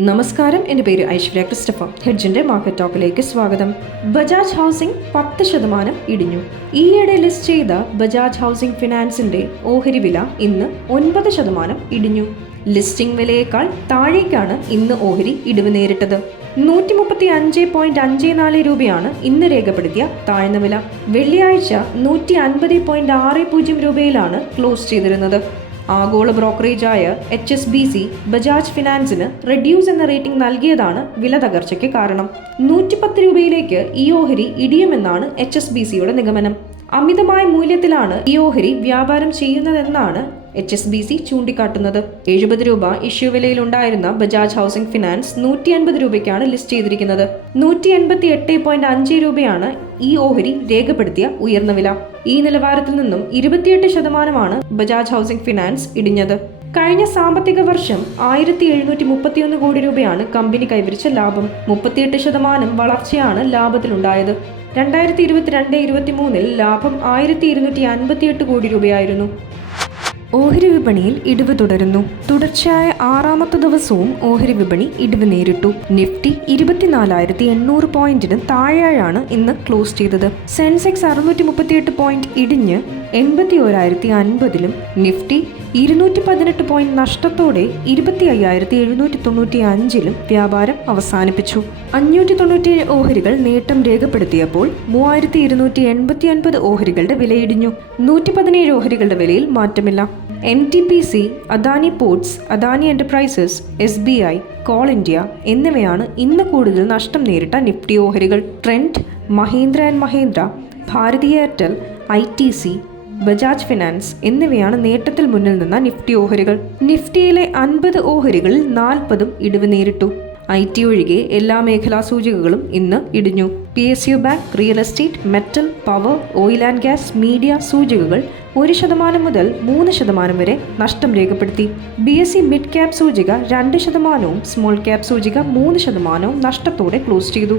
നമസ്കാരം. എന്റെ പേര് ഐശ്വര്യ ക്രിസ്റ്റഫർ. ഹെഡ്ജിന്റെ മാർക്കറ്റ് ടോക്കിലേക്ക് സ്വാഗതം. ബജാജ് ഹൗസിംഗ് പത്ത് ശതമാനം ഇടിഞ്ഞു. ഈയിടെ ലിസ്റ്റ് ചെയ്ത ബജാജ് ഹൗസിംഗ് ഫിനാൻസിന്റെ ഓഹരി വില ഇന്ന് ഒൻപത് ശതമാനം ഇടിഞ്ഞു. ലിസ്റ്റിംഗ് വിലയേക്കാൾ താഴേക്കാണ് ഇന്ന് ഓഹരി ഇടിവ് നേരിട്ടത്. നൂറ്റി മുപ്പത്തി അഞ്ച് പോയിന്റ് അഞ്ച് നാല് രൂപയാണ് ഇന്ന് രേഖപ്പെടുത്തിയ താഴ്ന്ന വില. വെള്ളിയാഴ്ച നൂറ്റി അൻപത് പോയിന്റ് ആറ് പൂജ്യം രൂപയിലാണ് ക്ലോസ് ചെയ്തിരുന്നത്. ആഗോള ബ്രോക്കറേജായ H S B C Bajaj ഫിനാൻസിന് reduce എന്ന റേറ്റിംഗ് നൽകിയതാണ് വില തകർച്ചയ്ക്ക് കാരണം. നൂറ്റിപ്പത്ത് രൂപയിലേക്ക് ഈ ഓഹരി ഇടിയുമെന്നാണ് എച്ച് എസ് ബി സിയുടെ നിഗമനം. അമിതമായ മൂല്യത്തിലാണ് ഈ ഓഹരി വ്യാപാരം ചെയ്യുന്നതെന്നാണ് എച്ച് എസ് ബി സി ചൂണ്ടിക്കാട്ടുന്നത്. എഴുപത് രൂപ ഇഷ്യൂ വിലയിലുണ്ടായിരുന്ന ബജാജ് ഹൗസിംഗ് ഫിനാൻസ് നൂറ്റി അൻപത് രൂപയ്ക്കാണ് ലിസ്റ്റ് ചെയ്തിരിക്കുന്നത്. നൂറ്റി എൺപത്തി എട്ട് പോയിന്റ് അഞ്ച് രൂപയാണ് ഈ ഓഹരി രേഖപ്പെടുത്തിയ ഉയർന്ന വില. ഈ നിലവാരത്തിൽ നിന്നും ഇരുപത്തിയെട്ട് ശതമാനമാണ് ബജാജ് ഹൗസിംഗ് ഫിനാൻസ് ഇടിഞ്ഞത്. കഴിഞ്ഞ സാമ്പത്തിക വർഷം ആയിരത്തി എഴുന്നൂറ്റി മുപ്പത്തിയൊന്ന് കോടി രൂപയാണ് കമ്പനി കൈവരിച്ച ലാഭം. മുപ്പത്തിയെട്ട് ശതമാനം വളർച്ചയാണ് ലാഭത്തിലുണ്ടായത്. രണ്ടായിരത്തി ഇരുപത്തിരണ്ട് ഇരുപത്തി മൂന്നിൽ ലാഭം ആയിരത്തി ഇരുന്നൂറ്റി അൻപത്തിയെട്ട് കോടി രൂപയായിരുന്നു. ഓഹരി വിപണിയിൽ ഇടിവ് തുടരുന്നു. തുടർച്ചയായ ആറാമത്തെ ദിവസവും ഓഹരി വിപണി ഇടിവ് നേരിട്ടു. നിഫ്റ്റി ഇരുപത്തിനാലായിരത്തി എണ്ണൂറ് പോയിന്റിന് താഴെയാണ് ഇന്ന് ക്ലോസ് ചെയ്തത്. സെൻസെക്സ് അറുന്നൂറ്റി മുപ്പത്തിയെട്ട് പോയിന്റ് ഇടിഞ്ഞ് എൺപത്തി ഓരായിരത്തി അൻപതിലും നിഫ്റ്റി ഇരുന്നൂറ്റി പതിനെട്ട് പോയിന്റ് നഷ്ടത്തോടെ ഇരുപത്തി അയ്യായിരത്തി എഴുന്നൂറ്റി തൊണ്ണൂറ്റി അഞ്ചിലും വ്യാപാരം അവസാനിപ്പിച്ചു. അഞ്ഞൂറ്റി തൊണ്ണൂറ്റിയേഴ് ഓഹരികൾ നേട്ടം രേഖപ്പെടുത്തിയപ്പോൾ മൂവായിരത്തി ഇരുന്നൂറ്റി എൺപത്തി ഒൻപത് ഓഹരികളുടെ വിലയിടിഞ്ഞു. നൂറ്റി പതിനേഴ് ഓഹരികളുടെ വിലയിൽ മാറ്റമില്ല. N T P C Adani ports Adani enterprises S B I coal India എന്നിവയാണ് ഇന്ന് കൂടുതൽ നഷ്ടം നേരിട്ട നിഫ്റ്റി ഓഹരികൾ. Trent Mahindra and Mahindra Bharti Airtel I T C Bajaj finance എന്നിവയാണ് നേട്ടത്തിൽ മുന്നിൽ നിന്ന നിഫ്റ്റി ഓഹരികൾ. നിഫ്റ്റിയിലെ അൻപത് ഓഹരികളിൽ നാൽപ്പതും ഇടിവ് നേരിട്ടു. ഐ ടി ഒഴികെ എല്ലാ മേഖലാ സൂചികകളും ഇന്ന് ഇടിഞ്ഞു. P S U bank real estate metal power oil and gas media സൂചികകൾ ഒരു ശതമാനം മുതൽ മൂന്ന് ശതമാനം വരെ നഷ്ടം രേഖപ്പെടുത്തി. B S E mid cap സൂചിക രണ്ട് ശതമാനവും സ്മോൾ ക്യാപ് സൂചിക മൂന്ന് ശതമാനവും നഷ്ടത്തോടെ ക്ലോസ് ചെയ്തു.